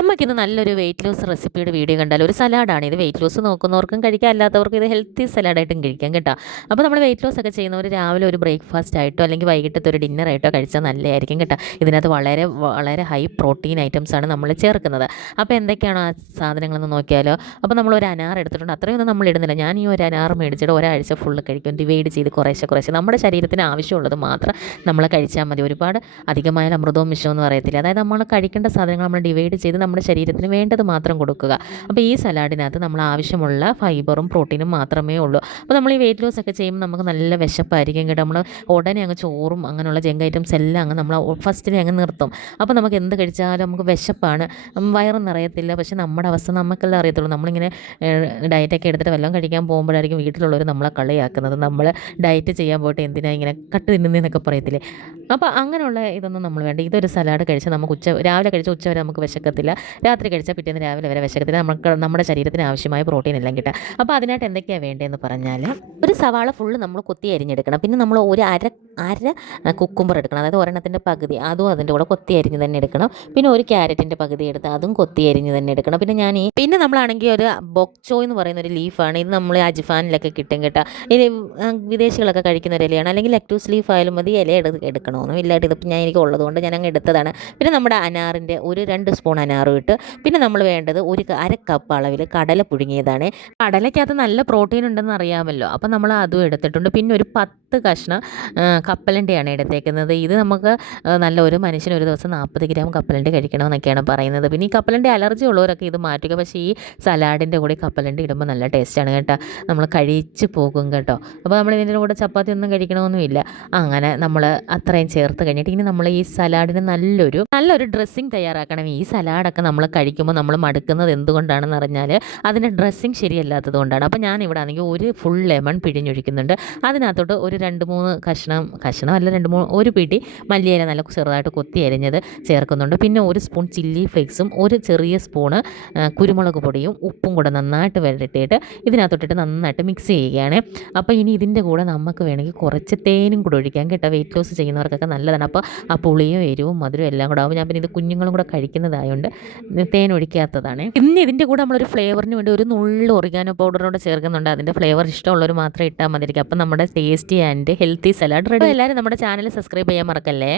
നമുക്കിന്ന് നല്ലൊരു weight loss റെസിപ്പിയുടെ video കണ്ടാൽ ഒരു സലാഡാണ് ഇത് വെയിറ്റ് ലോസ് നോക്കുന്നവർക്കും കഴിക്കാം അല്ലാത്തവർക്കും ഇത് ഹെൽത്തി സലാഡായിട്ടും കഴിക്കാം കേട്ടോ. അപ്പോൾ നമ്മൾ വെയിറ്റ് ലോസ് ഒക്കെ ചെയ്യുന്നവർ രാവിലെ ഒരു ബ്രേക്ക്ഫാസ്റ്റ് ആയിട്ടോ അല്ലെങ്കിൽ വൈകിട്ടത്തെ ഒരു ഡിന്നർ ആയിട്ടോ കഴിച്ചാൽ നല്ലതായിരിക്കും കേട്ടോ. ഇതിനകത്ത് വളരെ വളരെ ഹൈ പ്രോട്ടീൻ ഐറ്റംസ് ആണ് നമ്മൾ ചേർക്കുന്നത്. അപ്പോൾ എന്തൊക്കെയാണ് ആ സാധനങ്ങളെന്ന് നോക്കിയാലോ അപ്പോൾ നമ്മൾ ഒരു അനാർ എടുത്തിട്ടുണ്ട്. അത്രയൊന്നും നമ്മൾ ഇടുന്നില്ല. ഞാൻ ഈ ഒരു അനാർ മേടിച്ചിട്ട് ഒരാഴ്ച ഫുള്ള് കഴിക്കും. ഡിവൈഡ് ചെയ്ത് കുറേശ്ശെ കുറേശ്ശെ. നമ്മുടെ ശരീരത്തിന് ആവശ്യമുള്ളത് മാത്രം നമ്മൾ കഴിച്ചാൽ മതി. ഒരുപാട് അധികമായ അമൃതവും വിഷമെന്ന് പറയത്തില്ല. അതായത് നമ്മൾ കഴിക്കേണ്ട സാധനങ്ങൾ നമ്മൾ ഡിവൈഡ് ചെയ്ത് നമ്മുടെ ശരീരത്തിന് വേണ്ടത് മാത്രം കൊടുക്കുക. അപ്പോൾ ഈ സലാഡിനകത്ത് നമ്മൾ ആവശ്യമുള്ള ഫൈബറും പ്രോട്ടീനും മാത്രമേ ഉള്ളൂ. അപ്പോൾ നമ്മൾ ഈ വെയിറ്റ് ലോസ് ഒക്കെ ചെയ്യുമ്പോൾ നമുക്ക് നല്ല വിശപ്പായിരിക്കും കേട്ടോ. നമ്മൾ ഉടനെ അങ്ങ് ചോറും അങ്ങനെയുള്ള ജങ്ക് ഐറ്റംസ് എല്ലാം അങ്ങ് നമ്മൾ ഫസ്റ്റിനെ അങ്ങ് നിർത്തും. അപ്പോൾ നമുക്ക് എന്ത് കഴിച്ചാലും നമുക്ക് വിശപ്പാണ്. വയറ് നിറയത്തില്ല. പക്ഷേ നമ്മുടെ അവസ്ഥ നമുക്കെല്ലാം അറിയത്തുള്ളൂ. നമ്മളിങ്ങനെ ഡയറ്റൊക്കെ എടുത്തിട്ട് വല്ലതും കഴിക്കാൻ പോകുമ്പോഴായിരിക്കും വീട്ടിലുള്ളവർ നമ്മളെ കളിയാക്കുന്നത്. നമ്മൾ ഡയറ്റ് ചെയ്യാൻ പോയിട്ട് എന്തിനാ ഇങ്ങനെ കട്ട് തിന്നുന്നതെന്നൊക്കെ പറയത്തില്ലേ? അപ്പോൾ അങ്ങനെയുള്ള ഇതൊന്നും നമ്മൾ വേണ്ട. ഇതൊരു സലാഡ് കഴിച്ചാൽ നമുക്ക് ഉച്ച രാവിലെ കഴിച്ച ഉച്ച വരെ നമുക്ക് വിശക്കത്തില്ല. രാത്രി കഴിച്ചാൽ പിറ്റേന്ന് രാവിലെ വരെ വിശക്കത്തില്ല. നമുക്ക് നമ്മുടെ ശരീരത്തിന് ആവശ്യമായ പ്രോട്ടീൻ എല്ലാം കിട്ടുക. അപ്പോൾ അതിനായിട്ട് എന്തൊക്കെയാണ് വേണ്ടതെന്ന് പറഞ്ഞാൽ ഒരു സവാള ഫുള്ള് നമ്മൾ കൊത്തി അരിഞ്ഞെടുക്കണം. പിന്നെ നമ്മൾ ഒരു അര അര കുക്കുമ്പർ എടുക്കണം. അതായത് ഒരെണ്ണത്തിന്റെ പകുതി അതും അതിന്റെ കൂടെ കൊത്തി അരിഞ്ഞ് തന്നെ എടുക്കണം. പിന്നെ ഒരു ക്യാരറ്റിന്റെ പകുതി എടുത്ത് അതും കൊത്തി അരിഞ്ഞ് തന്നെ എടുക്കണം. പിന്നെ ഞാൻ ഈ പിന്നെ നമ്മളാണെങ്കിൽ ഒരു ബൊക്ചോ എന്ന് പറയുന്ന ഒരു ലീഫാണ് ഇത് നമ്മൾ അജ്ഫാനിലൊക്കെ കിട്ടും കേട്ടോ. ഇത് വിദേശികളൊക്കെ കഴിക്കുന്ന ഒരു ഇലയാണ്. അല്ലെങ്കിൽ ലെക്ടൂസ് ലീഫ് ആയാലും മതി. ഇല എടുത്ത് എടുക്കണമെന്നും ഇല്ലായിട്ട് ഇതിപ്പോൾ ഞാൻ എനിക്ക് ഉള്ളതുകൊണ്ട് ഞാൻ അങ്ങ് എടുത്തതാണ്. പിന്നെ നമ്മുടെ അനാറിന്റെ ഒരു രണ്ട് സ്പൂൺ അനാറും ഇട്ട് പിന്നെ നമ്മൾ വേണ്ടത് ഒരു അര കപ്പ് അളവിൽ കടല പുഴുങ്ങിയതാണ്. കടലയ്ക്കകത്ത് നല്ല പ്രോട്ടീൻ ഉണ്ടെന്ന് അറിയാമല്ലോ. അപ്പം നമ്മൾ അതും എടുത്തിട്ടുണ്ട്. പിന്നെ ഒരു പത്ത് കഷ്ണം കപ്പലണ്ടിയാണ് എടുത്തേക്കുന്നത്. ഇത് നമുക്ക് നല്ല ഒരു മനുഷ്യന് ഒരു ദിവസം നാൽപ്പത് ഗ്രാം കപ്പലണ്ടി കഴിക്കണമെന്നൊക്കെയാണ് പറയുന്നത്. പിന്നെ ഈ കപ്പലണ്ടി അലർജി ഉള്ളവരൊക്കെ ഇത് മാറ്റുക. പക്ഷേ ഈ സലാഡിന്റെ കൂടെ കപ്പലണ്ടി ഇടുമ്പോൾ നല്ല ടേസ്റ്റാണ് കേട്ടോ. നമ്മൾ കഴിച്ച് പോകും കേട്ടോ. അപ്പോൾ നമ്മൾ ഇതിന്റെ കൂടെ ചപ്പാത്തി ഒന്നും കഴിക്കണമെന്നുമില്ല. അങ്ങനെ നമ്മൾ അത്രയും ചേർത്ത് കഴിഞ്ഞിട്ട് ഇനി നമ്മൾ ഈ സലാഡിന് നല്ലൊരു നല്ലൊരു ഡ്രസ്സിങ് തയ്യാറാക്കണം. ഈ സലാഡൊക്കെ നമ്മൾ കഴിക്കുമ്പോൾ നമ്മൾ മടുക്കുന്നത് എന്തുകൊണ്ടാണെന്ന് അറിഞ്ഞാൽ അതിന്റെ ഡ്രസ്സിങ് ശരിയല്ലാത്തത് കൊണ്ടാണ്. അപ്പോൾ ഞാൻ ഇവിടെ ആണെങ്കിൽ ഒരു ഫുൾ ലെമൺ പിഴിഞ്ഞൊഴിക്കുന്നുണ്ട്. അതിനകത്തോട്ട് ഒരു രണ്ട് മൂന്ന് കഷ്ണം കഷ്ണം അല്ല രണ്ട് മൂന്ന് ഒരു പിടി മല്ലിയില നല്ല ചെറുതായിട്ട് കൊത്തി അരിഞ്ഞത് ചേർക്കുന്നുണ്ട്. പിന്നെ ഒരു സ്പൂൺ ചില്ലി ഫ്ലേക്സും ഒരു ചെറിയ സ്പൂണ് കുരുമുളക് പൊടിയും ഉപ്പും കൂടെ നന്നായിട്ട് വരട്ടിയിട്ട് ഇതിനകത്തോട്ടിട്ട് നന്നായിട്ട് മിക്സ് ചെയ്യുകയാണ്. അപ്പോൾ ഇനി ഇതിന്റെ കൂടെ നമുക്ക് വേണമെങ്കിൽ കുറച്ച് തേനും കൂടെ ഒഴിക്കാം കേട്ടോ. വെയിറ്റ് ലോസ് ചെയ്യുന്നവർക്കൊക്കെ നല്ലതാണ്. അപ്പോൾ ആ പുളിയും എരിവും മധുരവും എല്ലാം കൂടെ ആകുമ്പോൾ ഞാൻ പിന്നെ ഇത് കുഞ്ഞുങ്ങളും കൂടെ കഴിക്കുന്നതായതുകൊണ്ട് തേൻ ഒഴിക്കാത്തതാണ്. പിന്നെ ഇതിന്റെ കൂടെ നമ്മളൊരു ഫ്ലേവറിന് വേണ്ടി ഒരു നുള്ളു ഒറിഗാനോ പൗഡറോടെ ചേർക്കുന്നുണ്ട്. അതിന്റെ ഫ്ലേവർ ഇഷ്ടമുള്ളവർ മാത്രം ഇട്ടാൽ മതിയായിരിക്കും. അപ്പം നമ്മുടെ tasty and healthy salad ready. എല്ലാവരും നമ്മുടെ ചാനൽ സബ്സ്ക്രൈബ് ചെയ്യാൻ മറക്കല്ലേ?